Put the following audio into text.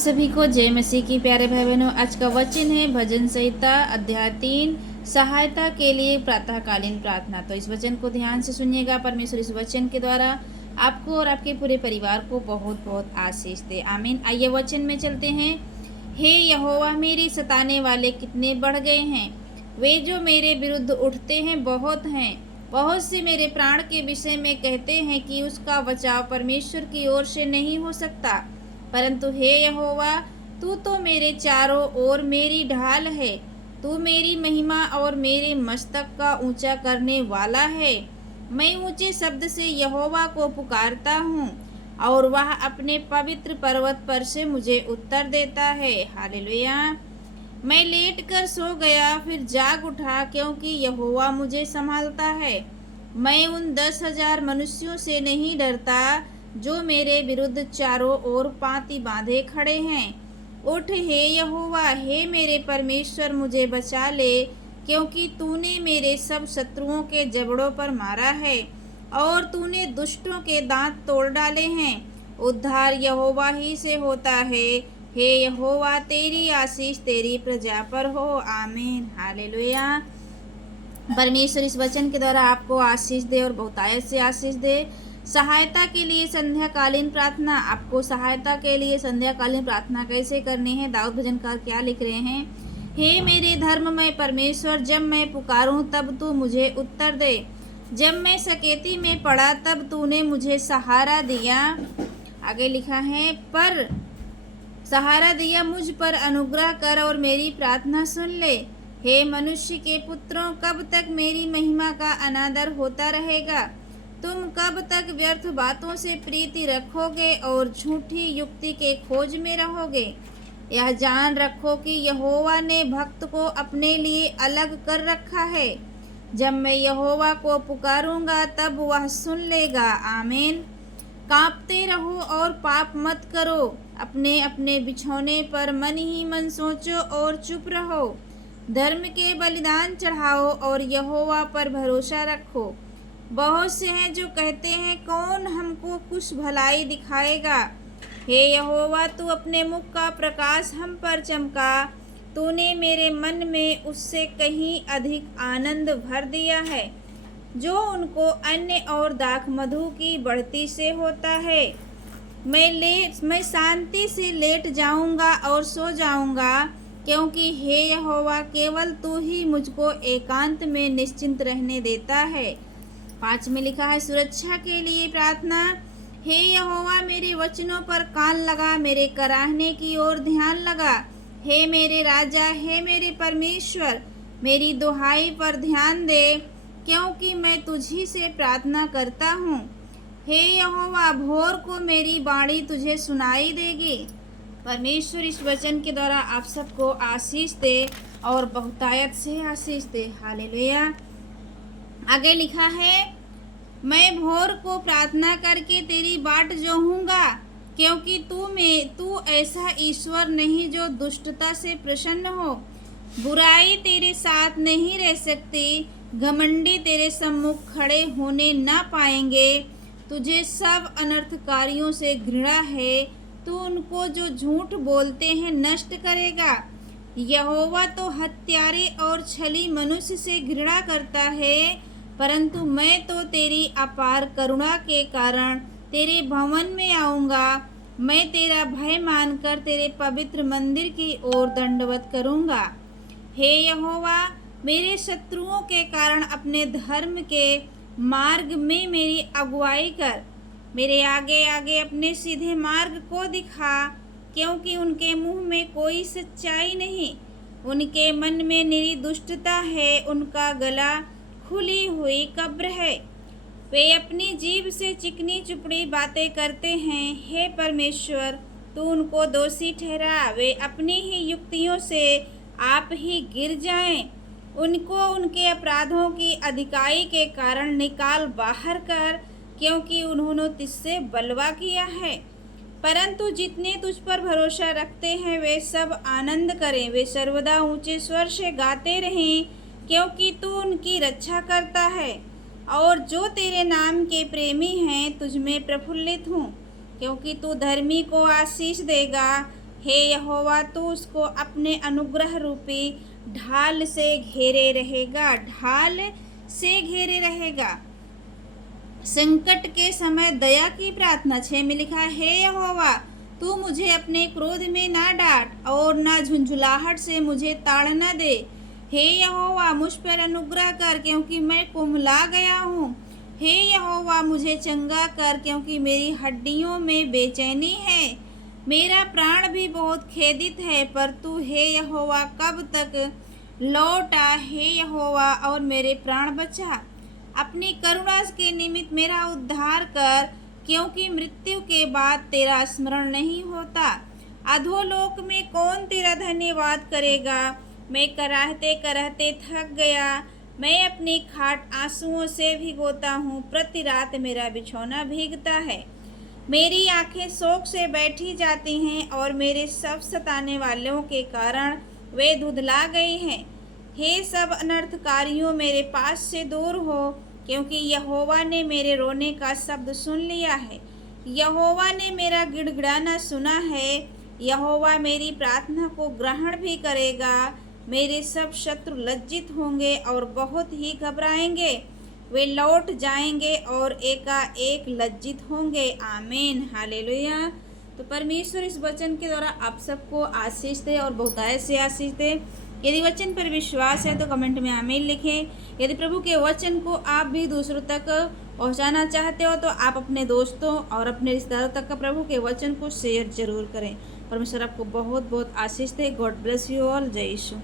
सभी को जय मसीह की। प्यारे भाई बहनों, आज का वचन है भजन संहिता अध्याय 3, सहायता के लिए प्रातःकालीन प्रार्थना। तो इस वचन को ध्यान से सुनिएगा। परमेश्वर इस वचन के द्वारा आपको और आपके पूरे परिवार को बहुत बहुत आशीष दे। आमीन। आइए वचन में चलते हैं। हे यहोवा, मेरे सताने वाले कितने बढ़ गए हैं, वे जो मेरे विरुद्ध उठते हैं बहुत हैं। बहुत से मेरे प्राण के विषय में कहते हैं कि उसका बचाव परमेश्वर की ओर से नहीं हो सकता। परंतु हे यहोवा, तू तो मेरे चारों ओर मेरी ढाल है। तू मेरी महिमा और मेरे मस्तक का ऊंचा करने वाला है। मैं ऊंचे शब्द से यहोवा को पुकारता हूँ और वह अपने पवित्र पर्वत पर से मुझे उत्तर देता है। हालेलुया। मैं लेट कर सो गया, फिर जाग उठा, क्योंकि यहोवा मुझे संभालता है। मैं उन 10,000 मनुष्यों से नहीं डरता जो मेरे विरुद्ध चारों ओर पाँति बांधे खड़े हैं। उठ हे यहोवा, हे मेरे परमेश्वर, मुझे बचा ले, क्योंकि तूने मेरे सब शत्रुओं के जबड़ों पर मारा है और तूने दुष्टों के दांत तोड़ डाले हैं। उद्धार यहोवा ही से होता है। हे यहोवा, तेरी आशीष तेरी प्रजा पर हो। आमीन। हालेलुया। परमेश्वर इस वचन के द्वारा आपको आशीष दे और बहुतायत से आशीष दे। सहायता के लिए संध्याकालीन प्रार्थना। आपको सहायता के लिए संध्याकालीन प्रार्थना कैसे करनी है? दाऊद भजनकार क्या लिख रहे हैं? हे मेरे धर्ममय परमेश्वर, जब मैं पुकारूं तब तू मुझे उत्तर दे। जब मैं सकेती में पड़ा तब तूने मुझे सहारा दिया। आगे लिखा है, पर सहारा दिया, मुझ पर अनुग्रह कर और मेरी प्रार्थना सुन ले। हे मनुष्य के पुत्रों, कब तक मेरी महिमा का अनादर होता रहेगा? तुम कब तक व्यर्थ बातों से प्रीति रखोगे और झूठी युक्ति के खोज में रहोगे? यह जान रखो कि यहोवा ने भक्त को अपने लिए अलग कर रखा है। जब मैं यहोवा को पुकारूंगा तब वह सुन लेगा। आमीन। कांपते रहो और पाप मत करो। अपने अपने बिछौने पर मन ही मन सोचो और चुप रहो। धर्म के बलिदान चढ़ाओ और यहोवा पर भरोसा रखो। बहुत से हैं जो कहते हैं, कौन हमको कुछ भलाई दिखाएगा? हे यहोवा, तू अपने मुख का प्रकाश हम पर चमका। तूने मेरे मन में उससे कहीं अधिक आनंद भर दिया है, जो उनको अन्य और दाख मधु की बढ़ती से होता है। मैं शांति से लेट जाऊंगा और सो जाऊंगा, क्योंकि हे यहोवा, केवल तू ही मुझको एकांत में निश्चिंत रहने देता है। 5 में लिखा है, सुरक्षा के लिए प्रार्थना। हे यहोवा, मेरे वचनों पर कान लगा, मेरे कराहने की ओर ध्यान लगा। हे मेरे राजा, हे मेरे परमेश्वर, मेरी दुहाई पर ध्यान दे, क्योंकि मैं तुझी से प्रार्थना करता हूँ। हे यहोवा, भोर को मेरी वाणी तुझे सुनाई देगी। परमेश्वर इस वचन के द्वारा आप सबको आशीष दे और बहुतायत से आशीष दे। हालेलुया। आगे लिखा है, मैं भोर को प्रार्थना करके तेरी बाट जोहूँगा, क्योंकि तू ऐसा ईश्वर नहीं जो दुष्टता से प्रसन्न हो। बुराई तेरे साथ नहीं रह सकती, घमंडी तेरे सम्मुख खड़े होने ना पाएंगे। तुझे सब अनर्थकारियों से घृणा है, तू उनको जो झूठ बोलते हैं नष्ट करेगा। यहोवा तो हत्यारे और छली मनुष्य से घृणा करता है, परंतु मैं तो तेरी अपार करुणा के कारण तेरे भवन में आऊँगा। मैं तेरा भय मानकर तेरे पवित्र मंदिर की ओर दंडवत करूँगा। हे यहोवा, मेरे शत्रुओं के कारण अपने धर्म के मार्ग में मेरी अगुवाई कर। मेरे आगे आगे अपने सीधे मार्ग को दिखा, क्योंकि उनके मुँह में कोई सच्चाई नहीं। उनके मन में निरी दुष्टता है, उनका गला खुली हुई कब्र है। वे अपनी जीभ से चिकनी चुपड़ी बातें करते हैं। हे परमेश्वर, तू उनको दोषी ठहरा। वे अपनी ही युक्तियों से आप ही गिर जाएं। उनको उनके अपराधों की अधिकाई के कारण निकाल बाहर कर, क्योंकि उन्होंने तुझसे बलवा किया है। परंतु जितने तुझ पर भरोसा रखते हैं वे सब आनंद करें। वे सर्वदा ऊंचे स्वर से गाते रहें, क्योंकि तू उनकी रक्षा करता है। और जो तेरे नाम के प्रेमी हैं, तुझ में प्रफुल्लित हूँ, क्योंकि तू धर्मी को आशीष देगा हे यहोवा, तू उसको अपने अनुग्रह रूपी ढाल से घेरे रहेगा, ढाल से घेरे रहेगा। संकट के समय दया की प्रार्थना 6 में लिखा है, हे यहोवा, तू मुझे अपने क्रोध में ना डांट और ना झुंझुलाहट से मुझे ताड़ न दे। हे यहोवा, मुझ पर अनुग्रह कर, क्योंकि मैं कुम्हला गया हूँ। हे यहोवा, मुझे चंगा कर, क्योंकि मेरी हड्डियों में बेचैनी है। मेरा प्राण भी बहुत खेदित है, पर तू हे यहोवा कब तक लौटा, हे यहोवा, और मेरे प्राण बचा। अपनी करुणा के निमित्त मेरा उद्धार कर, क्योंकि मृत्यु के बाद तेरा स्मरण नहीं होता। अधोलोक में कौन तेरा धन्यवाद करेगा। मैं कराहते कराहते थक गया, मैं अपनी खाट आंसुओं से भिगोता हूँ, प्रति रात मेरा बिछौना भीगता है। मेरी आंखें शोक से बैठी जाती हैं और मेरे सब सताने वालों के कारण वे धुंधला गई हैं। हे सब अनर्थकारियों, मेरे पास से दूर हो, क्योंकि यहोवा ने मेरे रोने का शब्द सुन लिया है। यहोवा ने मेरा गिड़गिड़ाना सुना है। यहोवा मेरी प्रार्थना को ग्रहण भी करेगा। मेरे सब शत्रु लज्जित होंगे और बहुत ही घबराएंगे। वे लौट जाएंगे और एकाएक लज्जित होंगे। आमीन, हालेलुया। तो परमेश्वर इस वचन के द्वारा आप सबको आशीष दे और बहुतायत से आशीष दे। यदि वचन पर विश्वास है तो कमेंट में आमीन लिखें। यदि प्रभु के वचन को आप भी दूसरों तक पहुंचाना चाहते हो तो आप अपने दोस्तों और अपने रिश्तेदारों तक का प्रभु के वचन को शेयर जरूर करें। परमेश्वर आपको बहुत बहुत आशीष दे। God bless you all. जय यीशु।